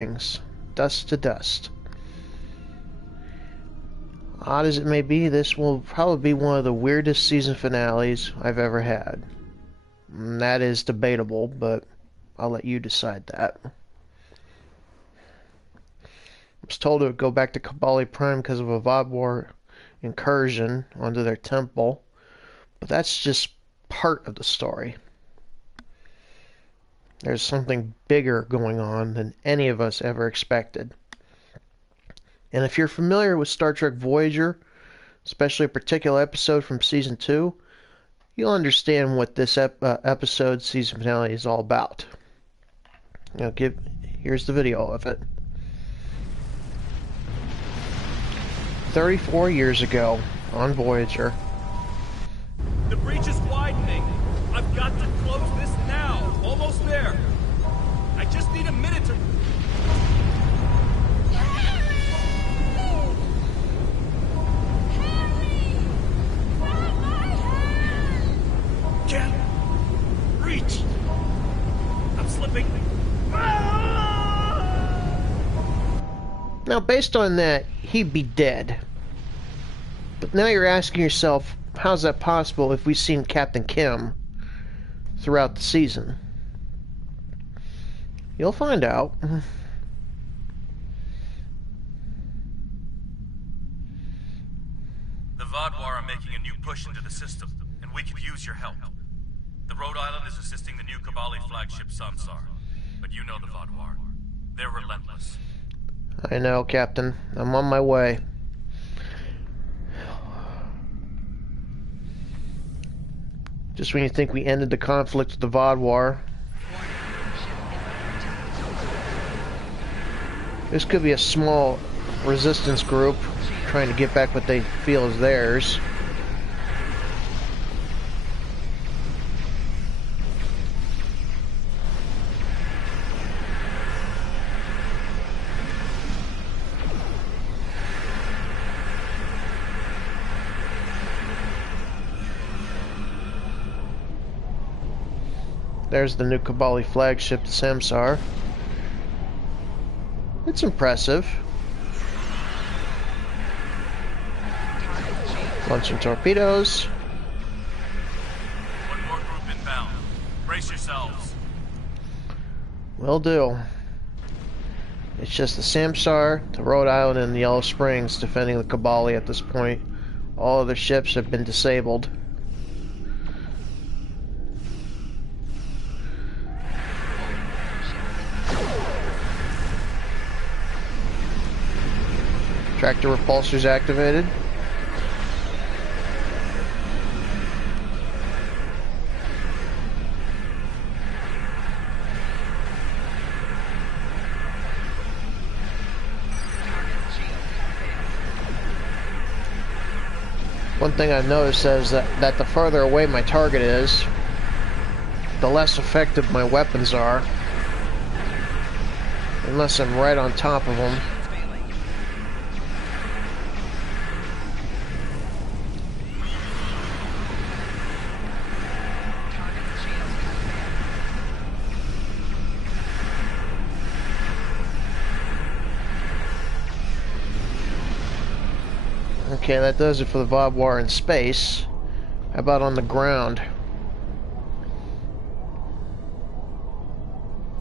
Springs. Dust to dust. Odd as it may be, this will probably be one of the weirdest season finales I've ever had. And that is debatable, but I'll let you decide that. I was told to go back to Kabali Prime because of a Vodwar incursion onto their temple, but that's just part of the story. There's something bigger going on than any of us ever expected. And if you're familiar with Star Trek Voyager, especially a particular episode from Season 2, you'll understand what this episode season finale is all about. Here's the video of it. 34 years ago, on Voyager. The breach is widening. I've got to close this now. Almost there. I just need a minute to... Can't reach. I'm slipping. Now, based on that, he'd be dead. But now you're asking yourself, how's that possible if we've seen Captain Kim throughout the season? You'll find out. The Vodwar are making a new push into the system, and we could use your help. The Rhode Island is assisting the new Kabali flagship Samsar, but you know the Vodwar. They're relentless. I know, Captain. I'm on my way. Just when you think we ended the conflict with the Vodwar, this could be a small resistance group trying to get back what they feel is theirs. There's the new Kabali flagship, the Samsar. It's impressive. Launching torpedoes. One more group inbound. Brace yourselves. Will do. It's just the Samsar, the Rhode Island, and the Yellow Springs defending the Kabali at this point. All other ships have been disabled. Tractor repulsors activated. One thing I've noticed is that the farther away my target is, the less effective my weapons are. Unless I'm right on top of them. Okay, that does it for the Vodwar in space. How about on the ground?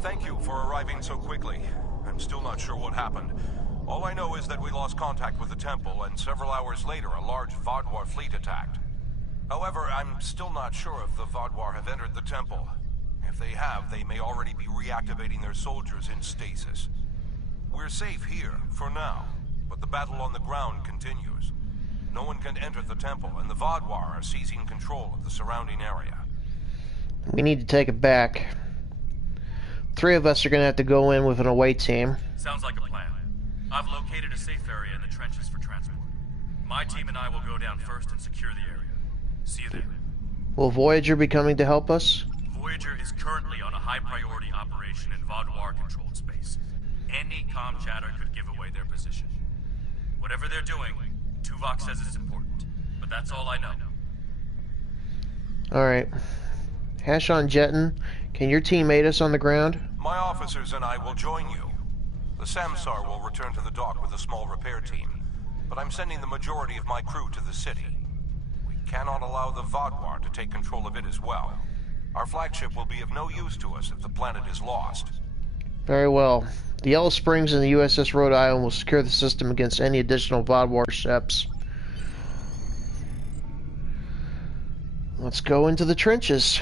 Thank you for arriving so quickly. I'm still not sure what happened. All I know is that we lost contact with the temple, and several hours later a large Vodwar fleet attacked. However, I'm still not sure if the Vodwar have entered the temple. If they have, they may already be reactivating their soldiers in stasis. We're safe here, for now, but the battle on the ground continues. No one can enter the temple, and the Vodwar are seizing control of the surrounding area. We need to take it back. 3 of us are going to have to go in with an away team. Sounds like a plan. I've located a safe area in the trenches for transport. My team and I will go down first and secure the area. See you there. Will Voyager be coming to help us? Voyager is currently on a high-priority operation in Vodwar-controlled space. Any comm chatter could give away their position. Whatever they're doing, Tuvok says it's important, but that's all I know. Alright. Hash on Jetton, can your team aid us on the ground? My officers and I will join you. Samsar will return to the dock with a small repair team, but I'm sending the majority of my crew to the city. We cannot allow the Vaadwaur to take control of it as well. Our flagship will be of no use to us if the planet is lost. Very well. The Yellow Springs and the USS Rhode Island will secure the system against any additional Vaadwaur ships. Let's go into the trenches.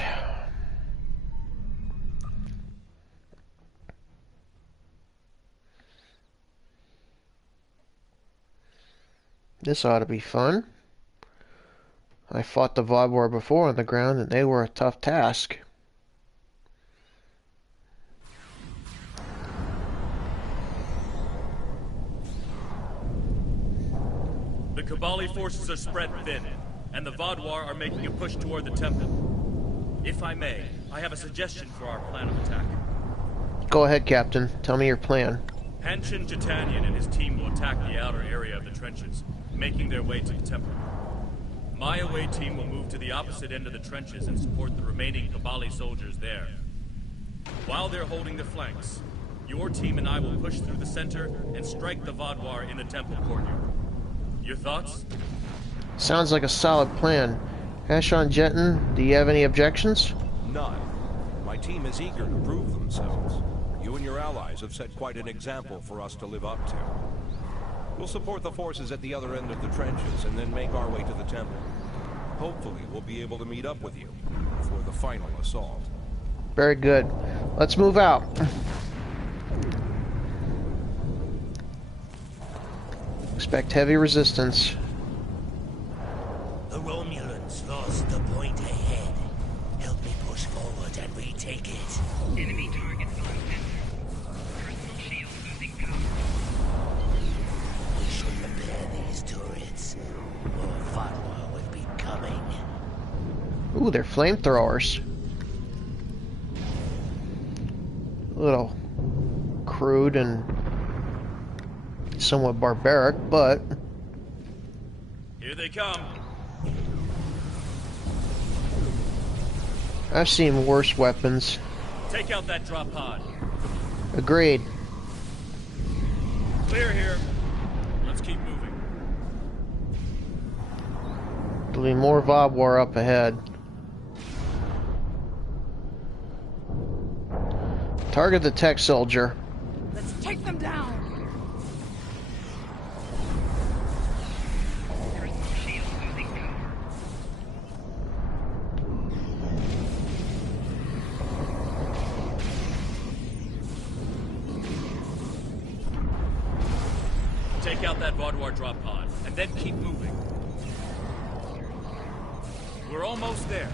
This ought to be fun. I fought the Vaadwaur before on the ground, and they were a tough task. The Kabali forces are spread thin, and the Vaadwaur are making a push toward the temple. If I may, I have a suggestion for our plan of attack. Go ahead, Captain. Tell me your plan. Hanshin Jatanian and his team will attack the outer area of the trenches, making their way to the temple. My away team will move to the opposite end of the trenches and support the remaining Kabali soldiers there. While they're holding the flanks, your team and I will push through the center and strike the Vaadwaur in the temple courtyard. Your thoughts? Sounds like a solid plan. Hashon Jeton, do you have any objections? None. My team is eager to prove themselves. You and your allies have set quite an example for us to live up to. We'll support the forces at the other end of the trenches and then make our way to the temple. Hopefully, we'll be able to meet up with you before the final assault. Very good. Let's move out. Expect heavy resistance. The Romulans lost the point ahead. Help me push forward and retake it. Enemy targets on center. Personal shield losing power. We should repair these turrets. More Vaadwaur will be coming. Ooh, they're flamethrowers. A little crude and somewhat barbaric, but Here they come. I've seen worse weapons. Take out that drop pod. Agreed. Clear here. Let's keep moving. There'll be more Vaadwaur up ahead. Target the tech soldier. Let's take them down. Personal shield losing power. Take out that Vaadwaur drop pod, and then keep moving. We're almost there.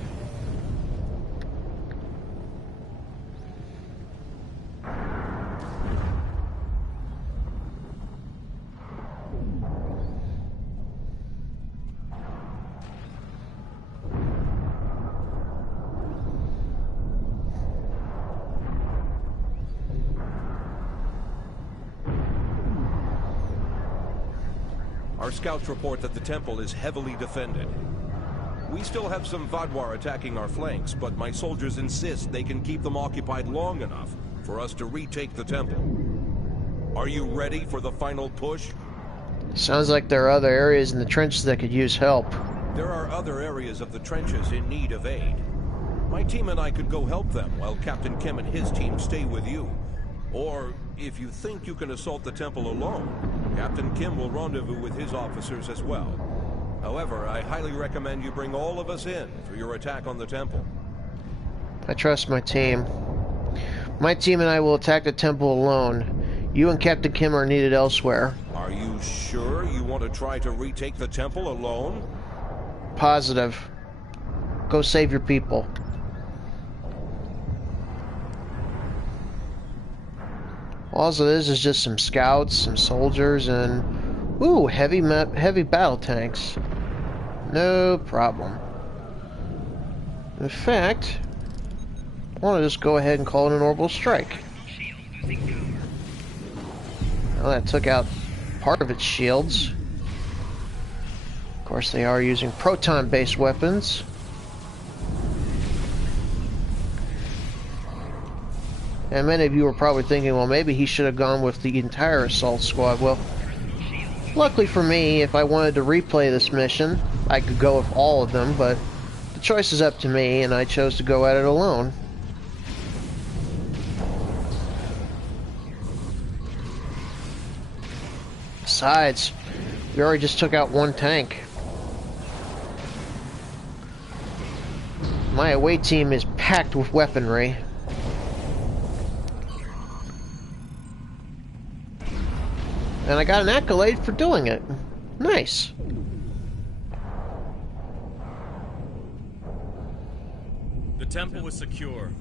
Our scouts report that the temple is heavily defended. We still have some Vaadwaur attacking our flanks, but my soldiers insist they can keep them occupied long enough for us to retake the temple. Are you ready for the final push? Sounds like there are other areas in the trenches that could use help. There are other areas of the trenches in need of aid. My team and I could go help them while Captain Kim and his team stay with you. Or, if you think you can assault the temple alone, Captain Kim will rendezvous with his officers as well. However, I highly recommend you bring all of us in for your attack on the temple. I trust my team. My team and I will attack the temple alone. You and Captain Kim are needed elsewhere. Are you sure you want to try to retake the temple alone? Positive. Go save your people. All it is just some scouts, some soldiers, and ooh, heavy battle tanks. No problem. In fact, I want to just go ahead and call it an orbital strike. Shield losing power. Well, that took out part of its shields. Of course, they are using proton-based weapons. And many of you are probably thinking, well, maybe he should have gone with the entire assault squad. Well, luckily for me, if I wanted to replay this mission, I could go with all of them, but the choice is up to me, and I chose to go at it alone. Besides, we already just took out one tank. My away team is packed with weaponry. And I got an accolade for doing it. Nice. The temple is secure,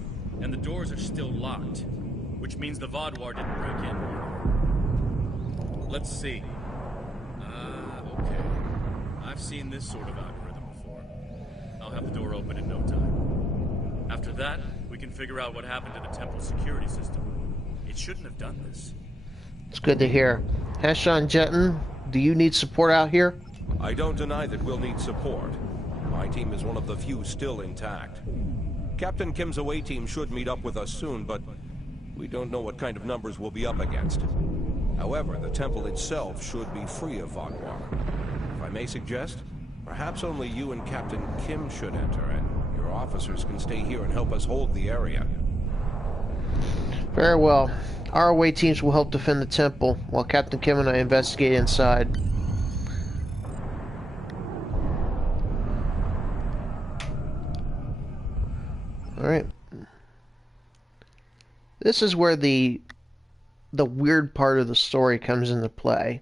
and the doors are still locked, which means the Vaadwaur didn't break in. Let's see. Okay. I've seen this sort of algorithm before. I'll have the door open in no time. After that, we can figure out what happened to the temple security system. It shouldn't have done this. It's good to hear. Hashon Jetton, do you need support out here? I don't deny that we'll need support. My team is one of the few still intact. Captain Kim's away team should meet up with us soon, but we don't know what kind of numbers we'll be up against. However, the temple itself should be free of Vaadwaur. If I may suggest, perhaps only you and Captain Kim should enter, and your officers can stay here and help us hold the area. Very well. Our away teams will help defend the temple, while Captain Kim and I investigate inside. Alright. This is where the weird part of the story comes into play.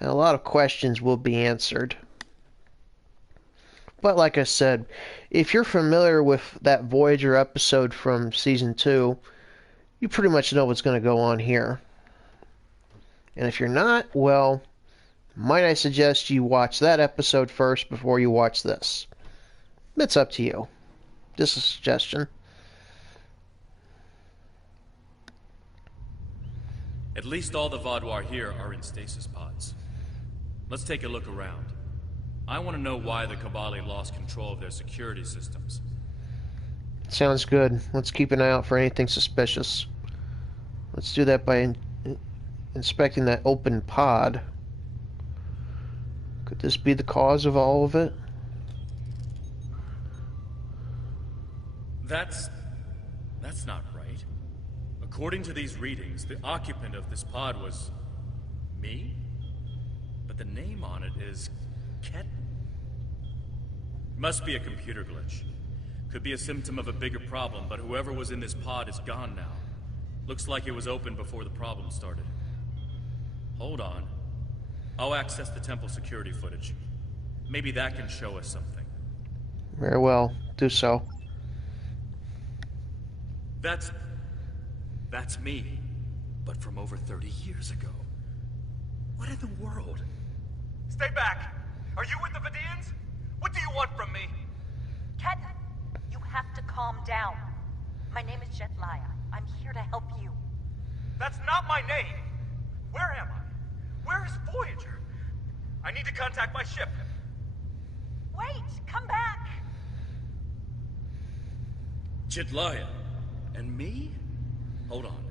And a lot of questions will be answered. But like I said, if you're familiar with that Voyager episode from Season 2, you pretty much know what's going to go on here. And if you're not, well, might I suggest you watch that episode first before you watch this? It's up to you. Just a suggestion. At least all the Vaadwaur here are in stasis pods. Let's take a look around. I want to know why the Kabali lost control of their security systems. Sounds good. Let's keep an eye out for anything suspicious. Let's do that by inspecting that open pod. Could this be the cause of all of it? That's not right. According to these readings, the occupant of this pod was me? But the name on it is Ket. Must be a computer glitch. Could be a symptom of a bigger problem, but whoever was in this pod is gone now. Looks like it was open before the problem started. Hold on. I'll access the temple security footage. Maybe that can show us something. Very well. Do so. That's me. But from over 30 years ago. What in the world? Stay back! Are you with the Vidians? What do you want from me? Ket, you have to calm down. My name is Jetlaya. I'm here to help you. That's not my name! Where am I? Where is Voyager? I need to contact my ship. Wait! Come back! Jetlaya. And me? Hold on.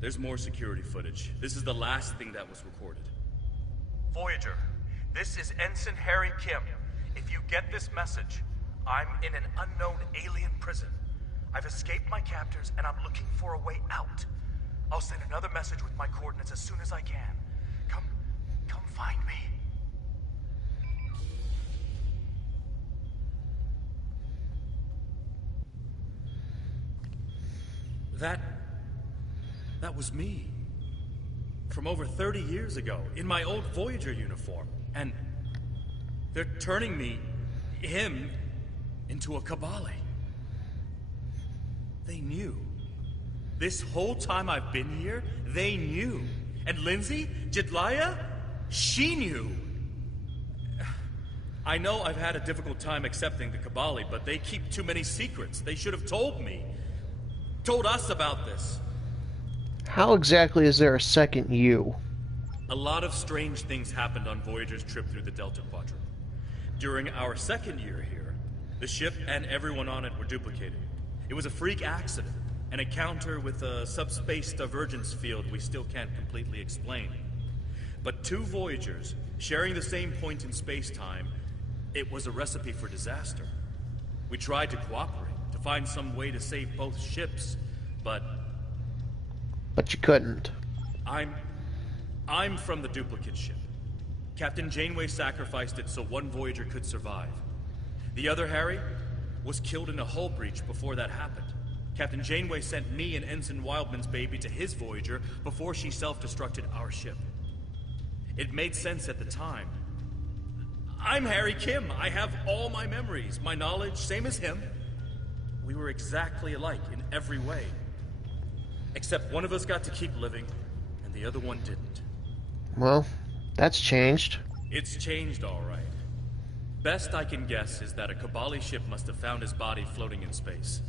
There's more security footage. This is the last thing that was recorded. Voyager, this is Ensign Harry Kim. If you get this message, I'm in an unknown alien prison. I've escaped my captors and I'm looking for a way out. I'll send another message with my coordinates as soon as I can. Come find me. That was me. From over 30 years ago, in my old Voyager uniform. And they're turning him, into a Kabali. They knew. This whole time I've been here, they knew. And Lindsay, Jetlaya, she knew. I know I've had a difficult time accepting the Kabali, but they keep too many secrets. They should have told me. Told us about this. How exactly is there a second you? A lot of strange things happened on Voyager's trip through the Delta Quadrant. During our second year here, the ship and everyone on it were duplicated. It was a freak accident, An encounter with a subspace divergence field we still can't completely explain. But two Voyagers, sharing the same point in space-time, it was a recipe for disaster. We tried to cooperate, to find some way to save both ships, but... But you couldn't. I'm from the duplicate ship. Captain Janeway sacrificed it so one Voyager could survive. The other, Harry, was killed in a hull breach before that happened. Captain Janeway sent me and Ensign Wildman's baby to his Voyager before she self-destructed our ship. It made sense at the time. I'm Harry Kim. I have all my memories, my knowledge, same as him. We were exactly alike in every way. Except one of us got to keep living, and the other one didn't. Well, that's changed. It's changed, all right. Best I can guess is that a Kabali ship must have found his body floating in space.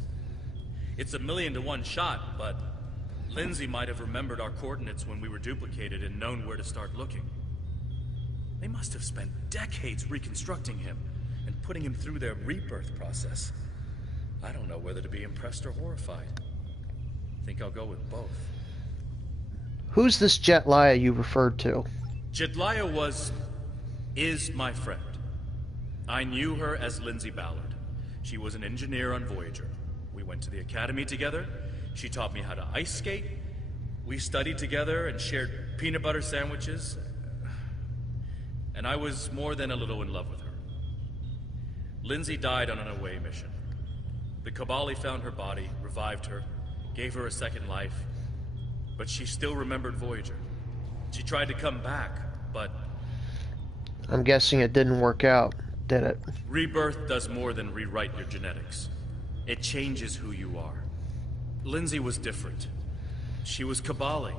It's a 1,000,000 to 1 shot, but Lindsay might have remembered our coordinates when we were duplicated and known where to start looking. They must have spent decades reconstructing him and putting him through their rebirth process. I don't know whether to be impressed or horrified. Think I'll go with both. Who's this Jet Leia you referred to? Jedliah is my friend. I knew her as Lindsay Ballard. She was an engineer on Voyager. We went to the academy together. She taught me how to ice skate. We studied together and shared peanut butter sandwiches. And I was more than a little in love with her. Lindsay died on an away mission. The Kabali found her body, revived her, gave her a second life. But she still remembered Voyager. She tried to come back, but... I'm guessing it didn't work out, did it? Rebirth does more than rewrite your genetics. It changes who you are. Lindsay was different. She was Kabali.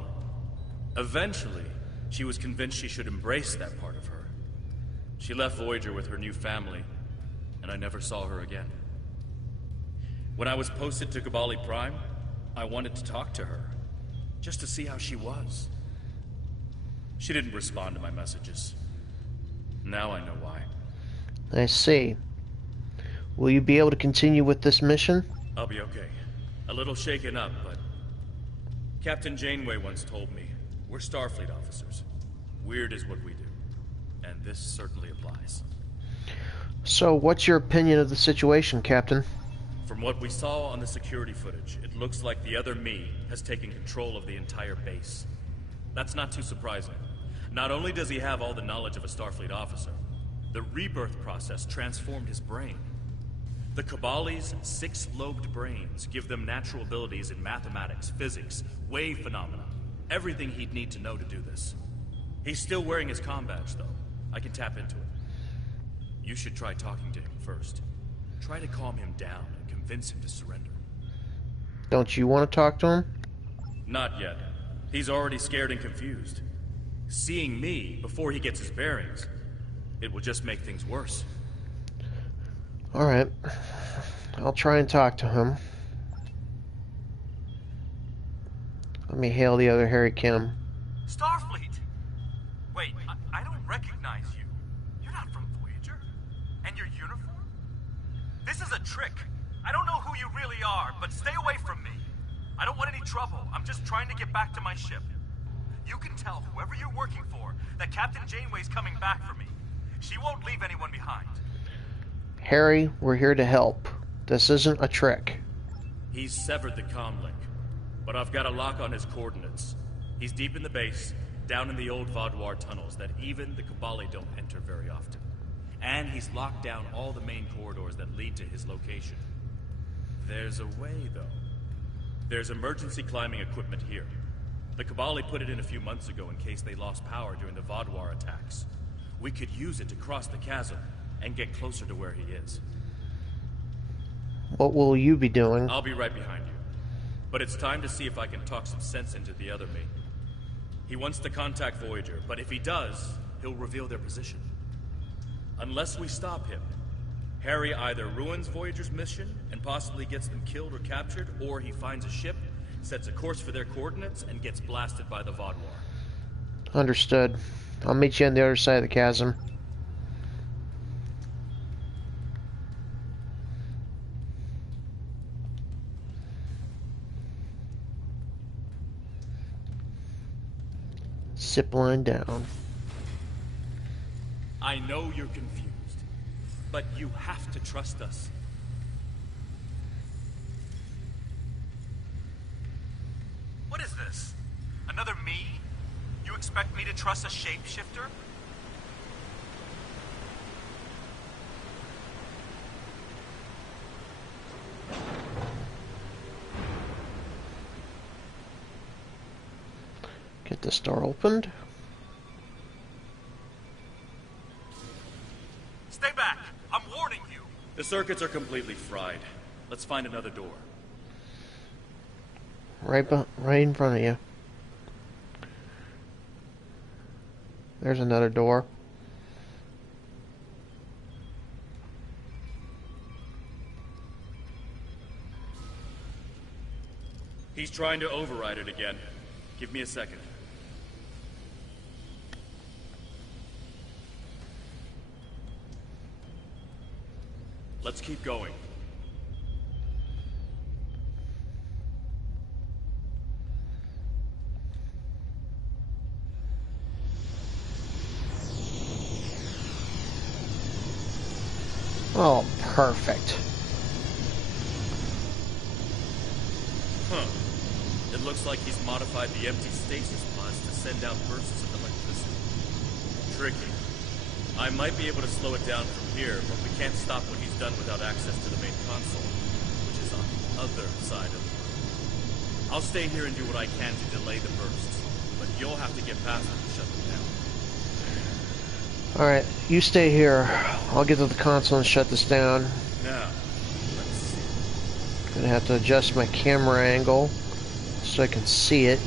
Eventually, she was convinced she should embrace that part of her. She left Voyager with her new family, and I never saw her again. When I was posted to Kabali Prime, I wanted to talk to her, just to see how she was. She didn't respond to my messages. Now I know why. I see. Will you be able to continue with this mission? I'll be okay. A little shaken up, but... Captain Janeway once told me, we're Starfleet officers. Weird is what we do. And this certainly applies. So, what's your opinion of the situation, Captain? From what we saw on the security footage, it looks like the other me has taken control of the entire base. That's not too surprising. Not only does he have all the knowledge of a Starfleet officer, the rebirth process transformed his brain. The Kabali's 6-lobed brains give them natural abilities in mathematics, physics, wave phenomena, everything he'd need to know to do this. He's still wearing his comm badge, though. I can tap into it. You should try talking to him first. Try to calm him down and convince him to surrender. Don't you want to talk to him? Not yet. He's already scared and confused. Seeing me before he gets his bearings, it will just make things worse. Alright. I'll try and talk to him. Let me hail the other Harry Kim. Starfleet! Wait, I don't recognize you. You're not from Voyager. And your uniform? This is a trick. I don't know who you really are, but stay away from me. I don't want any trouble. I'm just trying to get back to my ship. You can tell whoever you're working for that Captain Janeway's coming back for me. She won't leave anyone behind. Harry, we're here to help. This isn't a trick. He's severed the comm link, but I've got a lock on his coordinates. He's deep in the base, down in the old Vaudoir tunnels that even the Kabali don't enter very often. And he's locked down all the main corridors that lead to his location. There's a way, though. There's emergency climbing equipment here. The Kabali put it in a few months ago in case they lost power during the Vaudoir attacks. We could use it to cross the chasm and get closer to where he is. What will you be doing? I'll be right behind you. But it's time to see if I can talk some sense into the other me. He wants to contact Voyager, but if he does, he'll reveal their position. Unless we stop him, Harry either ruins Voyager's mission and possibly gets them killed or captured, or he finds a ship, sets a course for their coordinates, and gets blasted by the Vaudoir. Understood. I'll meet you on the other side of the chasm. Zip line down. I know you're confused, but you have to trust us. What is this? Another me? You expect me to trust a shapeshifter? Get this door opened. Stay back! I'm warning you! The circuits are completely fried. Let's find another door. Right in front of you. There's another door. He's trying to override it again. Give me a second. Let's keep going. Oh, perfect. Huh. It looks like he's modified the empty stasis pods to send out bursts of electricity. Tricky. I might be able to slow it down from here, but we can't stop what he's done without access to the main console, which is on the other side of the room. I'll stay here and do what I can to delay the bursts, but you'll have to get past them to shut them down. Alright, you stay here. I'll get to the console and shut this down. Now, let's see. Gonna have to adjust my camera angle so I can see it.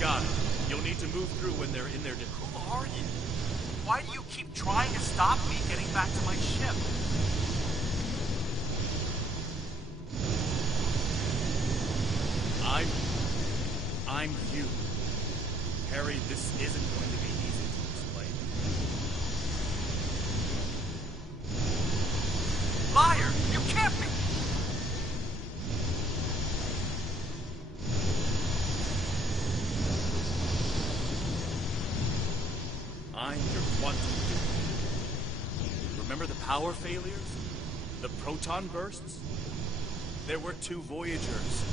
Got it. You'll need to move through when they're in there. Who are you? Why do you keep trying to stop me getting back to my ship? I'm you. Harry, this isn't going to be easy to explain. Liar! You can't be! I'm your quantum dupe. Remember the power failures? The proton bursts? There were 2 Voyagers.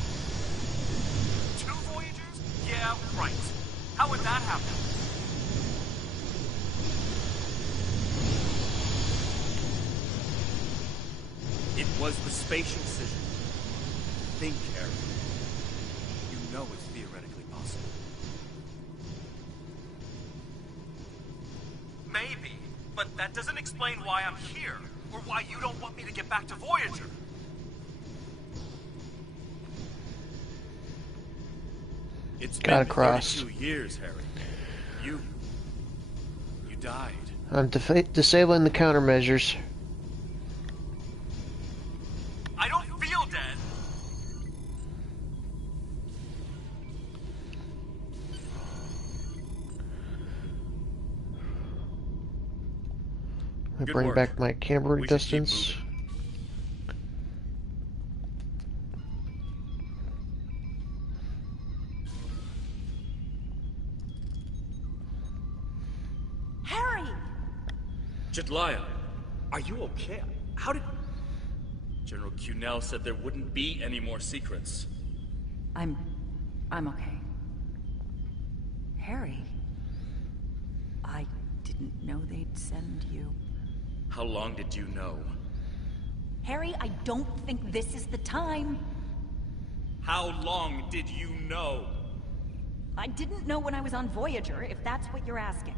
2 Voyagers? Yeah, right. How would that happen? It was the spatial scission. Think, Harry. You know it's theoretically possible. Maybe, but that doesn't explain why I'm here, or why you don't want me to get back to Voyager. It's Gotta been cross. 32 years, Harry. You died. I'm disabling the countermeasures. I don't feel dead. I Good bring work. back my camera We should keep distance. moving. Harry! Jetlaya, are you okay? How did... General Cunell said there wouldn't be any more secrets. I'm okay. Harry, I didn't know they'd send you. How long did you know? Harry, I don't think this is the time. How long did you know? I didn't know when I was on Voyager, if that's what you're asking.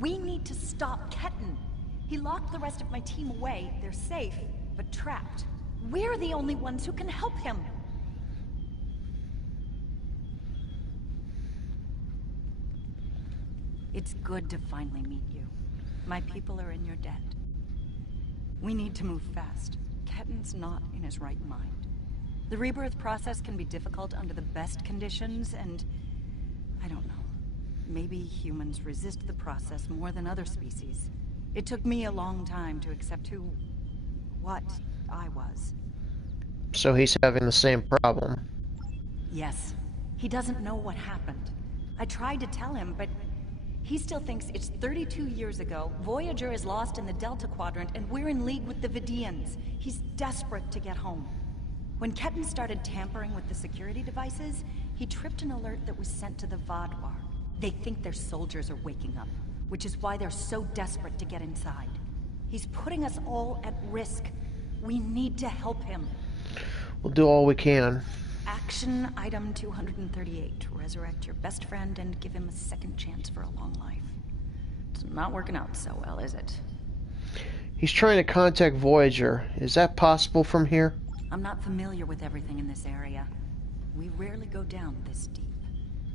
We need to stop Ketten. He locked the rest of my team away. They're safe, but trapped. We're the only ones who can help him. It's good to finally meet you. My people are in your debt. We need to move fast. Ketten's not in his right mind. The rebirth process can be difficult under the best conditions, and... I don't know. Maybe humans resist the process more than other species. It took me a long time to accept what I was. So he's having the same problem. Yes. He doesn't know what happened. I tried to tell him, but he still thinks it's 32 years ago, Voyager is lost in the Delta Quadrant, and we're in league with the Vidians. He's desperate to get home. When Ketan started tampering with the security devices, he tripped an alert that was sent to the Vaadwaur. They think their soldiers are waking up, which is why they're so desperate to get inside. He's putting us all at risk. We need to help him. We'll do all we can. Action item 238. Resurrect your best friend and give him a second chance for a long life. It's not working out so well, is it? He's trying to contact Voyager. Is that possible from here? I'm not familiar with everything in this area. We rarely go down this deep.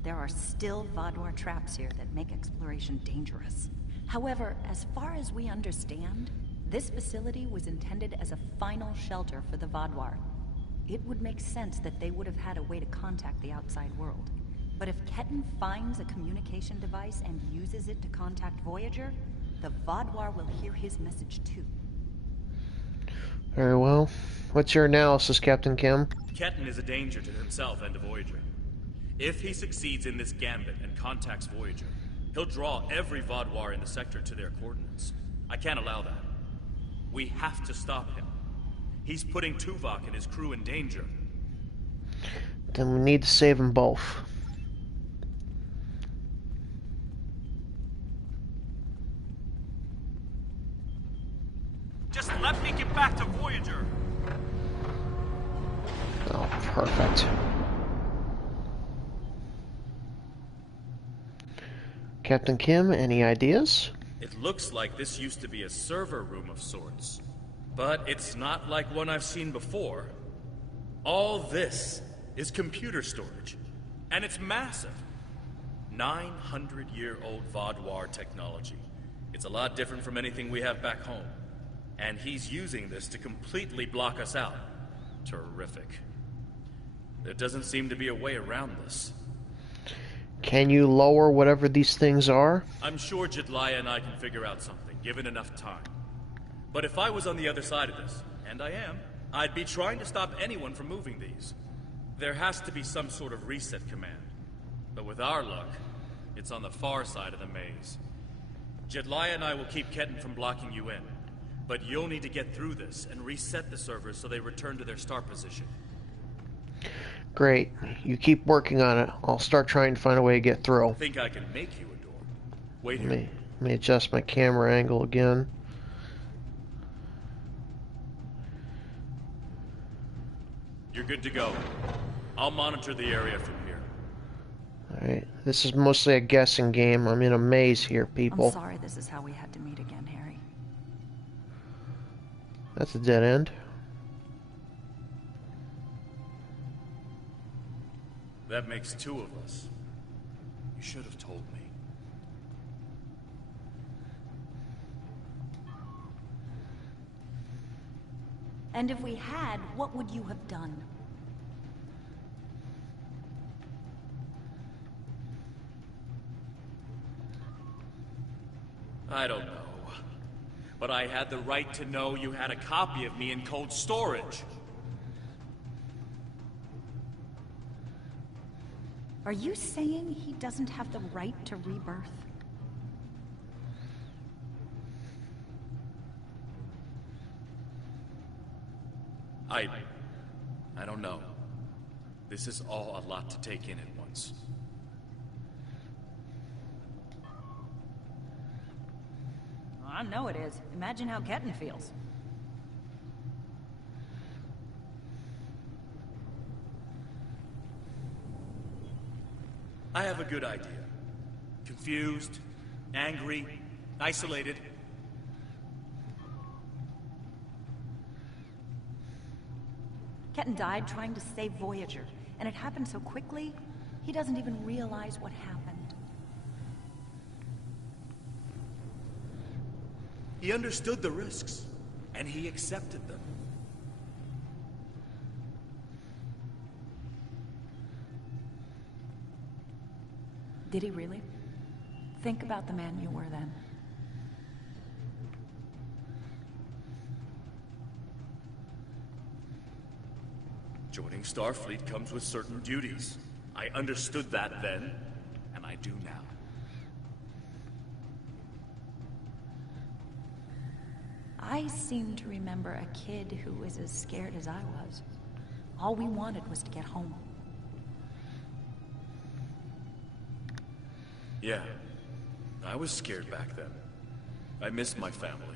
There are still Vaadwaur traps here that make exploration dangerous. However, as far as we understand, this facility was intended as a final shelter for the Vaadwaur. It would make sense that they would have had a way to contact the outside world. But if Ketan finds a communication device and uses it to contact Voyager, the Vaadwaur will hear his message too. Very well. What's your analysis, Captain Kim? Ketan is a danger to himself and to Voyager. If he succeeds in this gambit and contacts Voyager, he'll draw every Vaadwaur in the sector to their coordinates. I can't allow that. We have to stop him. He's putting Tuvok and his crew in danger. Then we need to save them both. Just let me get back to Voyager. Oh, perfect. Captain Kim, any ideas? It looks like this used to be a server room of sorts. But it's not like one I've seen before. All this is computer storage. And it's massive. 900-year-old Vaadwaur technology. It's a lot different from anything we have back home. And he's using this to completely block us out. Terrific. There doesn't seem to be a way around this. Can you lower whatever these things are? I'm sure Jedliah and I can figure out something, given enough time. But if I was on the other side of this, and I am, I'd be trying to stop anyone from moving these. There has to be some sort of reset command. But with our luck, it's on the far side of the maze. Jedliah and I will keep Ketan from blocking you in. But you'll need to get through this and reset the servers so they return to their start position. Great. You keep working on it. I'll start trying to find a way to get through. I think I can make you a door. Wait Let here. me adjust my camera angle again. You're good to go. I'll monitor the area from here. Alright. This is mostly a guessing game. I'm in a maze here, people. I'm sorry this is how we had to meet again, Harry. That's a dead end. That makes two of us. You should have told me. And if we had, what would you have done? I don't know. But I had the right to know you had a copy of me in cold storage. Are you saying he doesn't have the right to rebirth? I don't know. This is all a lot to take in at once. I know it is. Imagine how Ketan feels. I have a good idea. Confused, angry, isolated. Ketan died trying to save Voyager, and it happened so quickly, he doesn't even realize what happened. He understood the risks, and he accepted them. Did he really? Think about the man you were then. Joining Starfleet comes with certain duties. I understood that then, and I do now. I seem to remember a kid who was as scared as I was. All we wanted was to get home. Yeah, I was scared back then. I missed my family.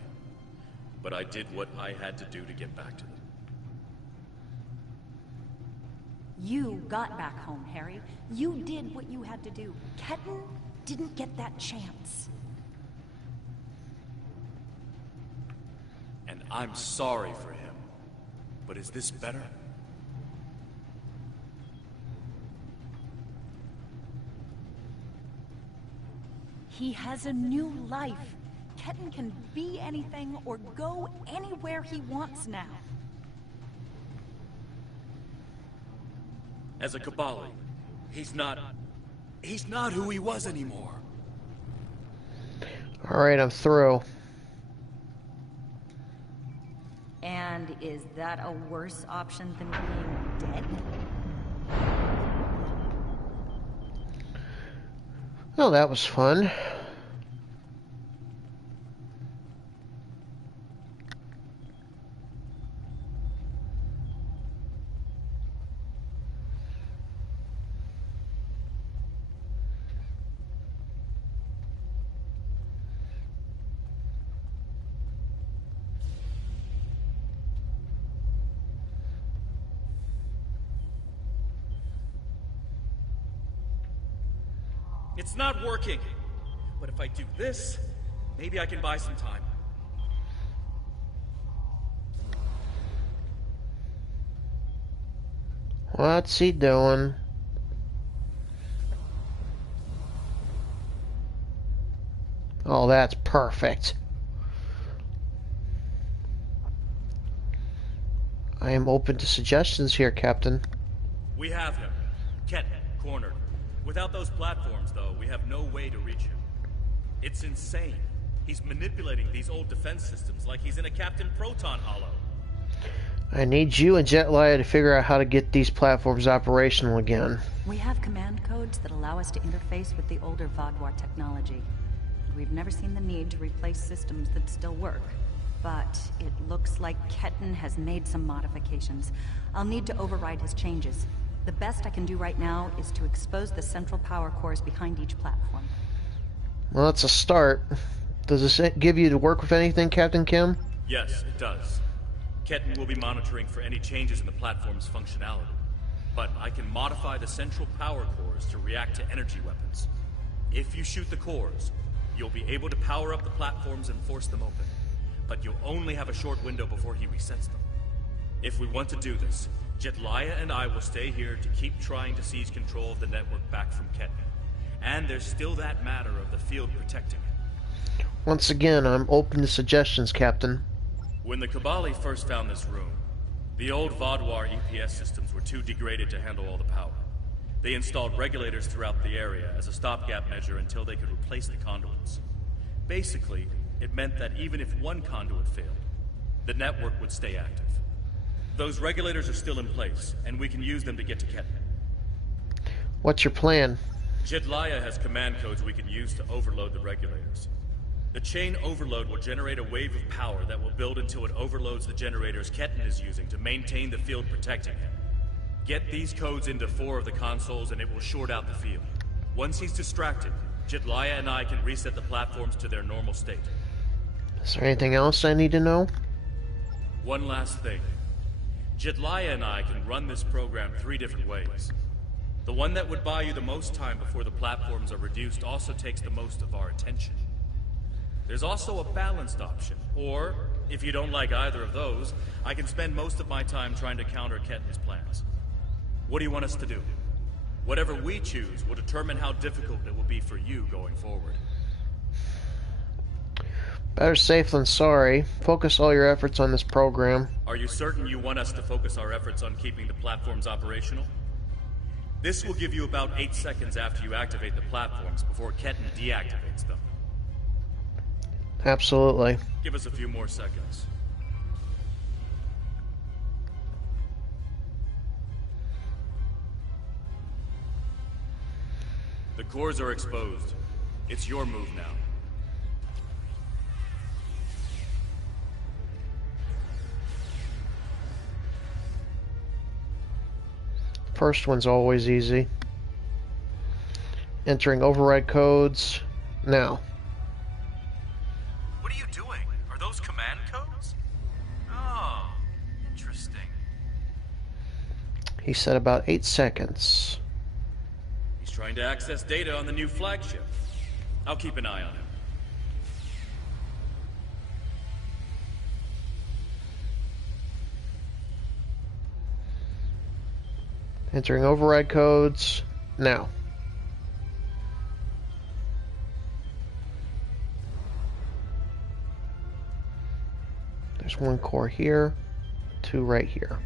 But I did what I had to do to get back to them. You got back home, Harry. You did what you had to do. Ketten didn't get that chance. And I'm sorry for him. But is this better? He has a new life. Ketten can be anything or go anywhere he wants now. As a Kabali, he's not who he was anymore. Alright, I'm through. And is that a worse option than being dead? Well, that was fun. It's not working. But if I do this, maybe I can buy some time. What's he doing? Oh, that's perfect. I am open to suggestions here, Captain. We have him. Ketten, cornered. Without those platforms, though, we have no way to reach him. It's insane. He's manipulating these old defense systems like he's in a Captain Proton Hollow. I need you and Jetlaya to figure out how to get these platforms operational again. We have command codes that allow us to interface with the older Vaadwaur technology. We've never seen the need to replace systems that still work. But it looks like Ketten has made some modifications. I'll need to override his changes. The best I can do right now is to expose the central power cores behind each platform. Well, that's a start. Does this give you to work with anything, Captain Kim? Yes, it does. Ketten will be monitoring for any changes in the platform's functionality. But I can modify the central power cores to react to energy weapons. If you shoot the cores, you'll be able to power up the platforms and force them open. But you'll only have a short window before he resets them. If we want to do this, Jetlaya and I will stay here to keep trying to seize control of the network back from Ketten. And there's still that matter of the field protecting it. Once again, I'm open to suggestions, Captain. When the Kabali first found this room, the old Vaadwaur EPS systems were too degraded to handle all the power. They installed regulators throughout the area as a stopgap measure until they could replace the conduits. Basically, it meant that even if one conduit failed, the network would stay active. Those regulators are still in place, and we can use them to get to Ketten. What's your plan? Jetlaya has command codes we can use to overload the regulators. The chain overload will generate a wave of power that will build until it overloads the generators Ketten is using to maintain the field protecting him. Get these codes into 4 of the consoles and it will short out the field. Once he's distracted, Jetlaya and I can reset the platforms to their normal state. Is there anything else I need to know? One last thing. Jetlaya and I can run this program 3 different ways. The one that would buy you the most time before the platforms are reduced also takes the most of our attention. There's also a balanced option, or, if you don't like either of those, I can spend most of my time trying to counter Ketten's plans. What do you want us to do? Whatever we choose will determine how difficult it will be for you going forward. Better safe than sorry. Focus all your efforts on this program. Are you certain you want us to focus our efforts on keeping the platforms operational? This will give you about 8 seconds after you activate the platforms before Ketten deactivates them. Absolutely. Give us a few more seconds. The cores are exposed. It's your move now. First one's always easy. Entering override codes now. What are you doing? Are those command codes? Oh, interesting. He said about 8 seconds. He's trying to access data on the new flagship. I'll keep an eye on him. Entering override codes now. There's 1 core here, 2 right here.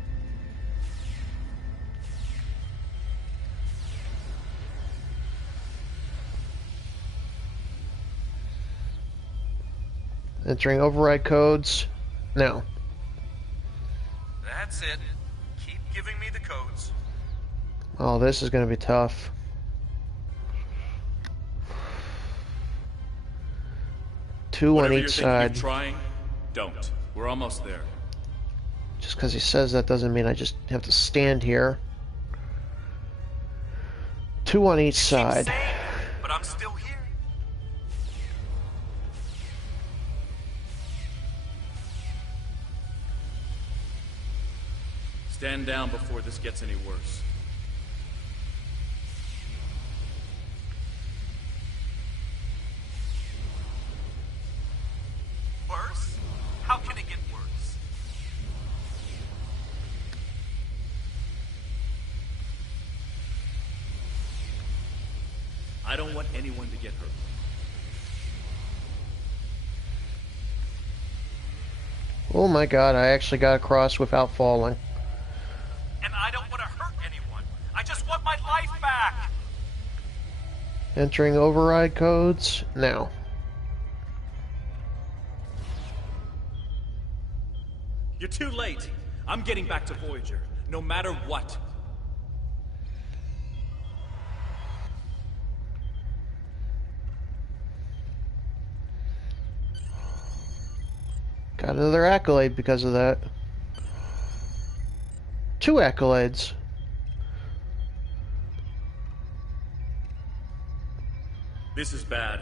Entering override codes now. That's it. Keep giving me the codes. Oh, this is going to be tough. 2 on Whatever each you're thinking side. of trying, don't. We're almost there. Just because he says that doesn't mean I just have to stand here. 2 on each side. Keep saying, but I'm still here. Stand down before this gets any worse. Worse? How can it get worse? I don't want anyone to get hurt. Oh my god, I actually got across without falling. And I don't want to hurt anyone. I just want my life back. Entering override codes now. You're too late. I'm getting back to Voyager, no matter what. Got another accolade because of that. 2 accolades. This is bad.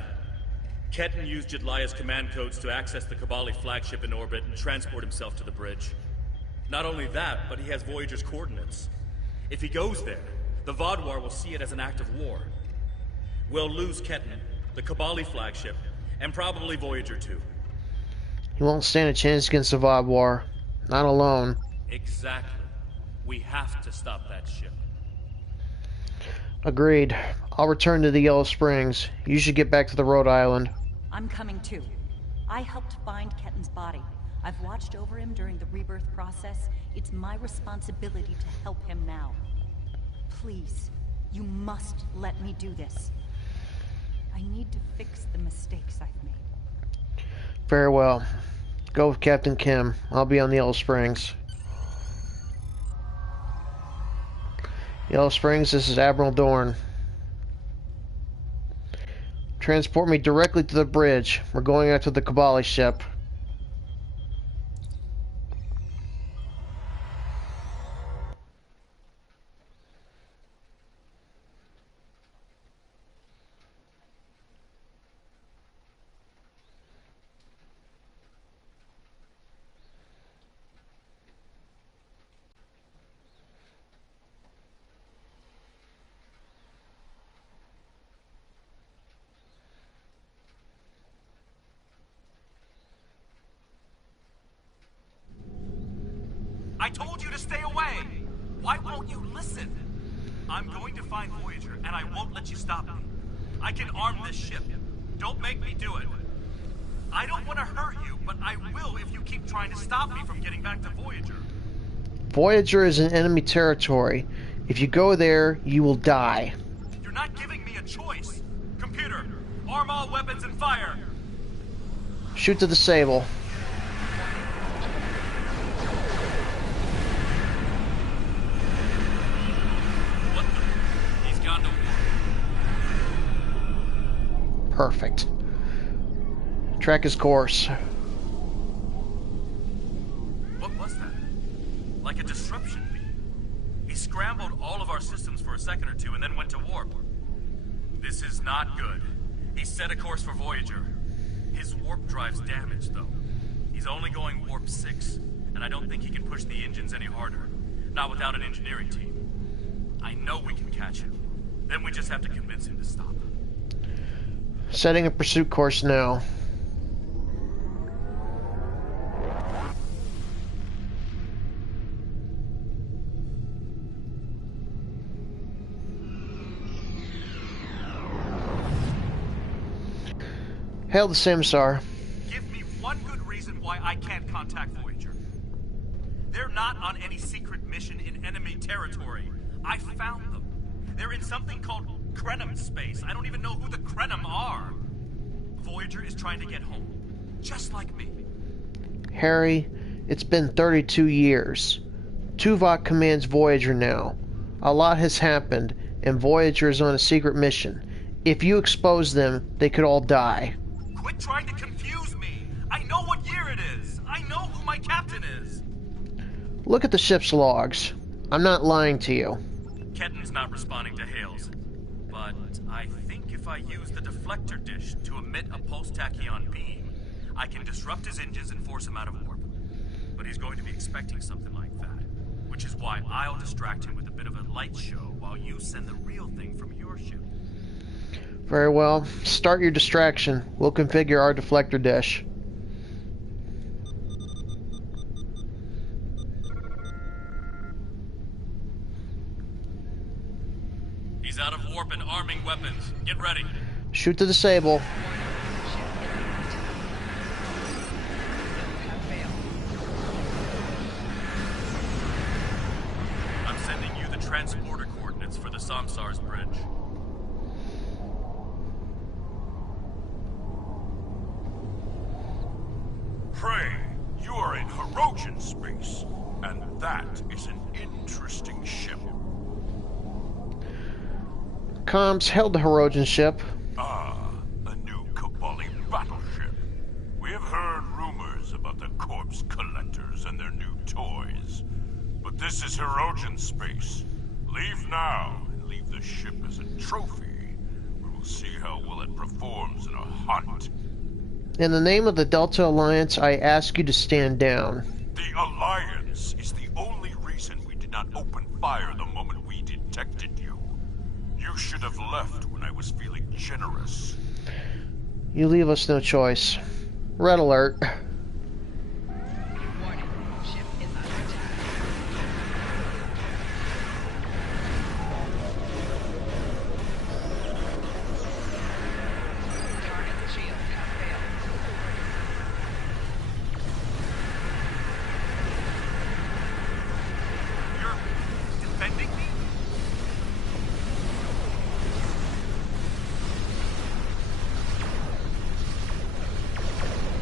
Ketan used Jedlia's command codes to access the Kabali flagship in orbit and transport himself to the bridge. Not only that, but he has Voyager's coordinates. If he goes there, the Vaadwaur will see it as an act of war. We'll lose Ketan, the Kabali flagship, and probably Voyager too. He won't stand a chance against the Vaadwaur. Not alone. Exactly. We have to stop that ship. Agreed. I'll return to the Yellow Springs. You should get back to the Rhode Island. I'm coming too. I helped find Ketan's body. I've watched over him during the rebirth process. It's my responsibility to help him now. Please, you must let me do this. I need to fix the mistakes I've made. Very well. Go with Captain Kim. I'll be on the Yellow Springs. Yellow Springs, this is Admiral Dorn. Transport me directly to the bridge. We're going out to the Kabali ship. I told you to stay away. Why won't you listen? I'm going to find Voyager, and I won't let you stop me. I can arm this ship. Don't make me do it. I don't want to hurt you, but I will if you keep trying to stop me from getting back to Voyager. Voyager is in enemy territory. If you go there, you will die. You're not giving me a choice. Computer, arm all weapons and fire. Shoot to disable. What the? He's gone to war. Perfect. Track his course. What was that? Like a disruption beam. He scrambled all of our systems for a second or two and then went to warp. This is not good. He set a course for Voyager. His warp drive's damaged, though. He's only going warp 6, and I don't think he can push the engines any harder. Not without an engineering team. I know we can catch him. Then we just have to convince him to stop. Setting a pursuit course now. Hail the Samsar. Give me one good reason why I can't contact Voyager. They're not on any secret mission in enemy territory. I found them. They're in something called Krenim space. I don't even know who the Krenim are. Voyager is trying to get home. Just like me. Harry, it's been 32 years. Tuvok commands Voyager now. A lot has happened, and Voyager is on a secret mission. If you expose them, they could all die. Quit trying to confuse me. I know what year it is. I know who my captain is. Look at the ship's logs. I'm not lying to you. Ketten's not responding to hails. But I think if I use the deflector dish to emit a pulse-tachyon beam, I can disrupt his engines and force him out of warp. But he's going to be expecting something like that. Which is why I'll distract him with a bit of a light show while you send the real thing from your ship. Very well. Start your distraction. We'll configure our deflector dish. He's out of warp and arming weapons. Get ready. Shoot to disable. I'm sending you the transporter coordinates for the Samsar's bridge. Pray, you are in Hirogen space, and that is an interesting ship. Comms held the Hirogen ship. Ah, a new Cabali battleship. We have heard rumors about the corpse collectors and their new toys. But this is Hirogen space. Leave now and leave the ship as a trophy. We will see how well it performs in a hunt. In the name of the Delta Alliance, I ask you to stand down. The Alliance is the only reason we did not open fire the moment we detected you. You should have left when I was feeling generous. You leave us no choice. Red alert. Warning. Ship is under attack. Target shields have failed. You're defending me?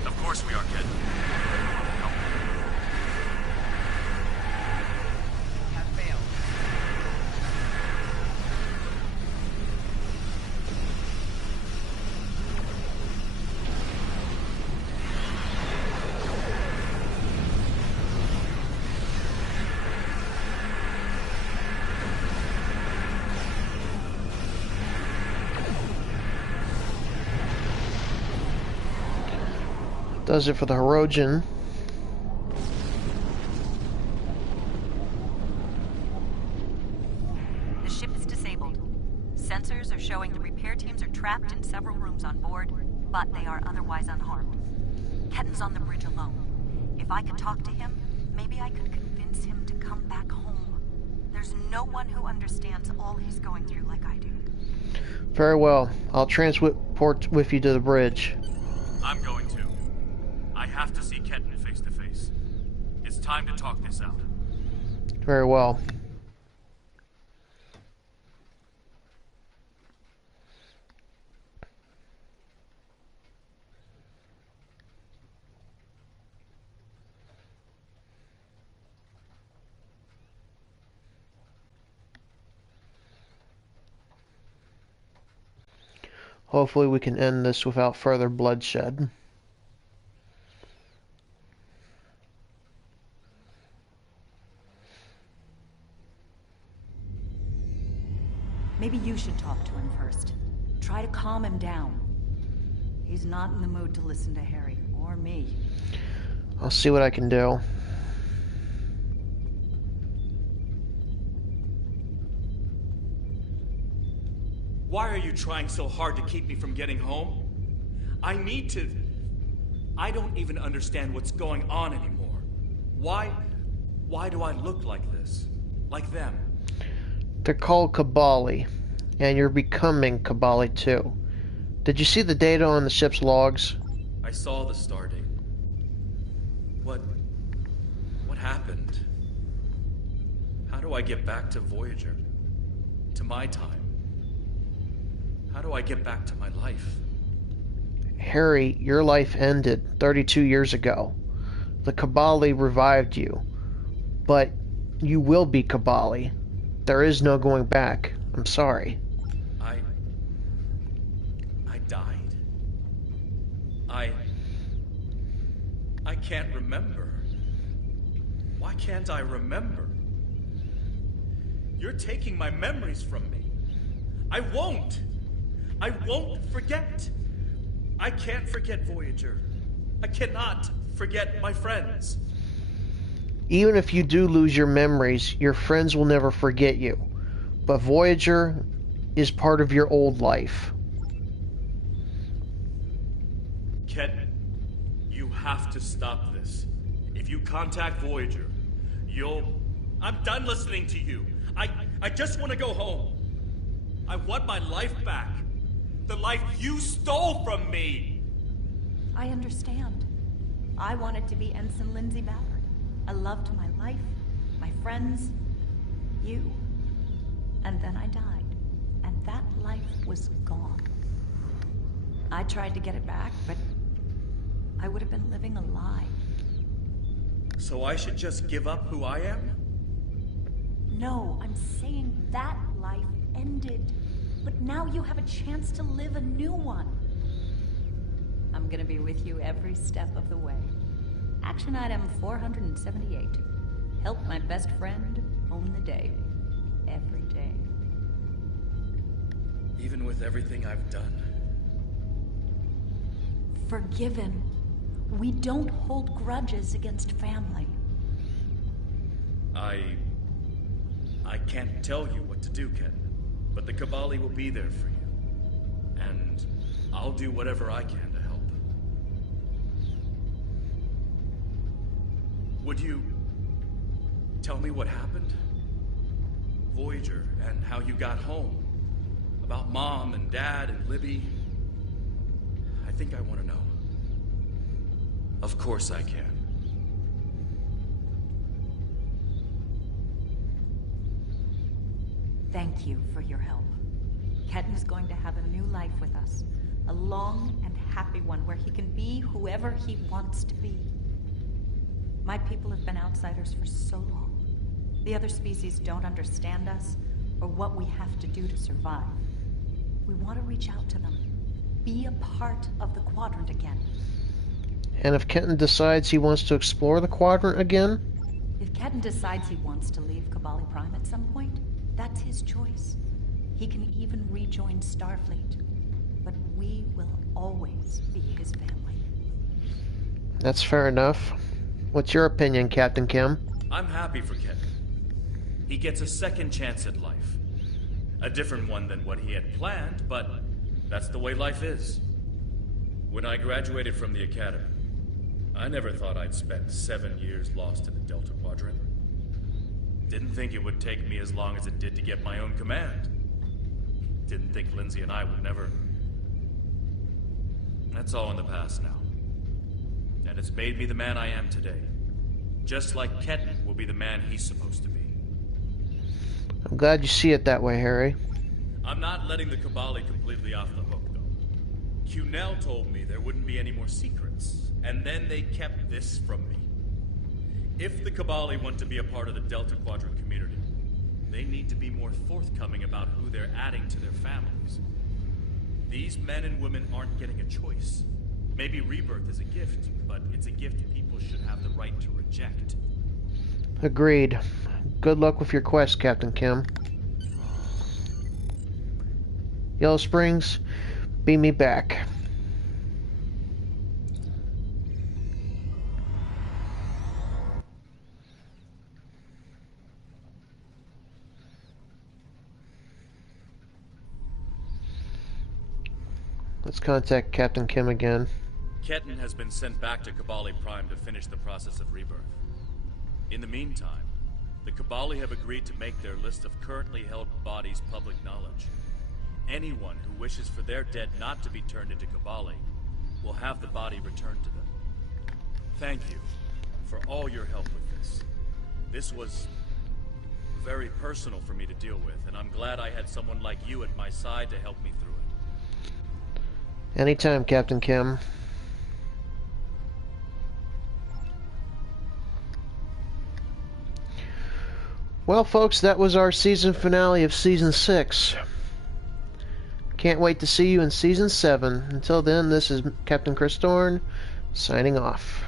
Of course we are, Ked. Have failed. Does it for the Hirogen. The ship is disabled. Sensors are showing the repair teams are trapped in several rooms on board, but they are otherwise unharmed. Ketten's on the bridge alone. If I could talk to him, maybe I could convince him to come back home. There's no one who understands all he's going through like I do. Very well. I'll transport with you to the bridge. I'm going to. I have to see Ketten face to face. It's time to talk this out. Very well. Hopefully we can end this without further bloodshed. Maybe you should talk to him first. Try to calm him down. He's not in the mood to listen to Harry, or me. I'll see what I can do. Why are you trying so hard to keep me from getting home? I need to... I don't even understand what's going on anymore. Why do I look like this? Like them? They're called Kabali, and you're becoming Kabali too. Did you see the data on the ship's logs? I saw the stardate. What happened? How do I get back to Voyager? To my time? How do I get back to my life? Harry, your life ended 32 years ago. The Kabali revived you. But you will be Kabali. There is no going back. I'm sorry. I died. I can't remember. Why can't I remember? You're taking my memories from me. I won't forget. I can't forget Voyager. I cannot forget my friends. Even if you do lose your memories, your friends will never forget you. But Voyager is part of your old life. Ken, you have to stop this. If you contact Voyager, I'm done listening to you. I just want to go home. I want my life back. The life you stole from me. I understand. I wanted to be Ensign Lindsay Ballard. I loved my life, my friends, you. And then I died. And that life was gone. I tried to get it back, but I would have been living a lie. So I should just give up who I am? No, I'm saying that life ended. But now you have a chance to live a new one. I'm gonna be with you every step of the way. Action item 478. Help my best friend own the day. Every day. Even with everything I've done. Forgiven. We don't hold grudges against family. I can't tell you what to do, Ken. But the Kabali will be there for you. And I'll do whatever I can to help. Would you tell me what happened? Voyager, and how you got home. About Mom and Dad and Libby. I think I want to know. Of course I can. Thank you for your help. Ketan is going to have a new life with us. A long and happy one where he can be whoever he wants to be. My people have been outsiders for so long. The other species don't understand us or what we have to do to survive. We want to reach out to them. Be a part of the Quadrant again. And if Kenton decides he wants to explore the Quadrant again? If Ketan decides he wants to leave Kabali Prime at some point, that's his choice. He can even rejoin Starfleet. But we will always be his family. That's fair enough. What's your opinion, Captain Kim? I'm happy for Ketan. He gets a second chance at life. A different one than what he had planned, but that's the way life is. When I graduated from the Academy, I never thought I'd spend 7 years lost in the Delta Quadrant. Didn't think it would take me as long as it did to get my own command. Didn't think Lindsay and I would never... That's all in the past now. And it's made me the man I am today. Just like Ketan will be the man he's supposed to be. I'm glad you see it that way, Harry. I'm not letting the Kabali completely off the hook, though. Cunell told me there wouldn't be any more secrets, and then they kept this from me. If the Kabali want to be a part of the Delta Quadrant community, they need to be more forthcoming about who they're adding to their families. These men and women aren't getting a choice. Maybe rebirth is a gift, but it's a gift people should have the right to reject. Agreed. Good luck with your quest, Captain Kim. Yellow Springs, beam me back. Let's contact Captain Kim again. Ketan has been sent back to Kabali Prime to finish the process of rebirth. In the meantime, the Kabali have agreed to make their list of currently held bodies public knowledge. Anyone who wishes for their dead not to be turned into Kabali will have the body returned to them. Thank you for all your help with this. This was very personal for me to deal with, and I'm glad I had someone like you at my side to help me through it. Anytime, Captain Kim. Well, folks, that was our season finale of Season 6. Can't wait to see you in Season 7. Until then, this is Captain Chris Dorn, signing off.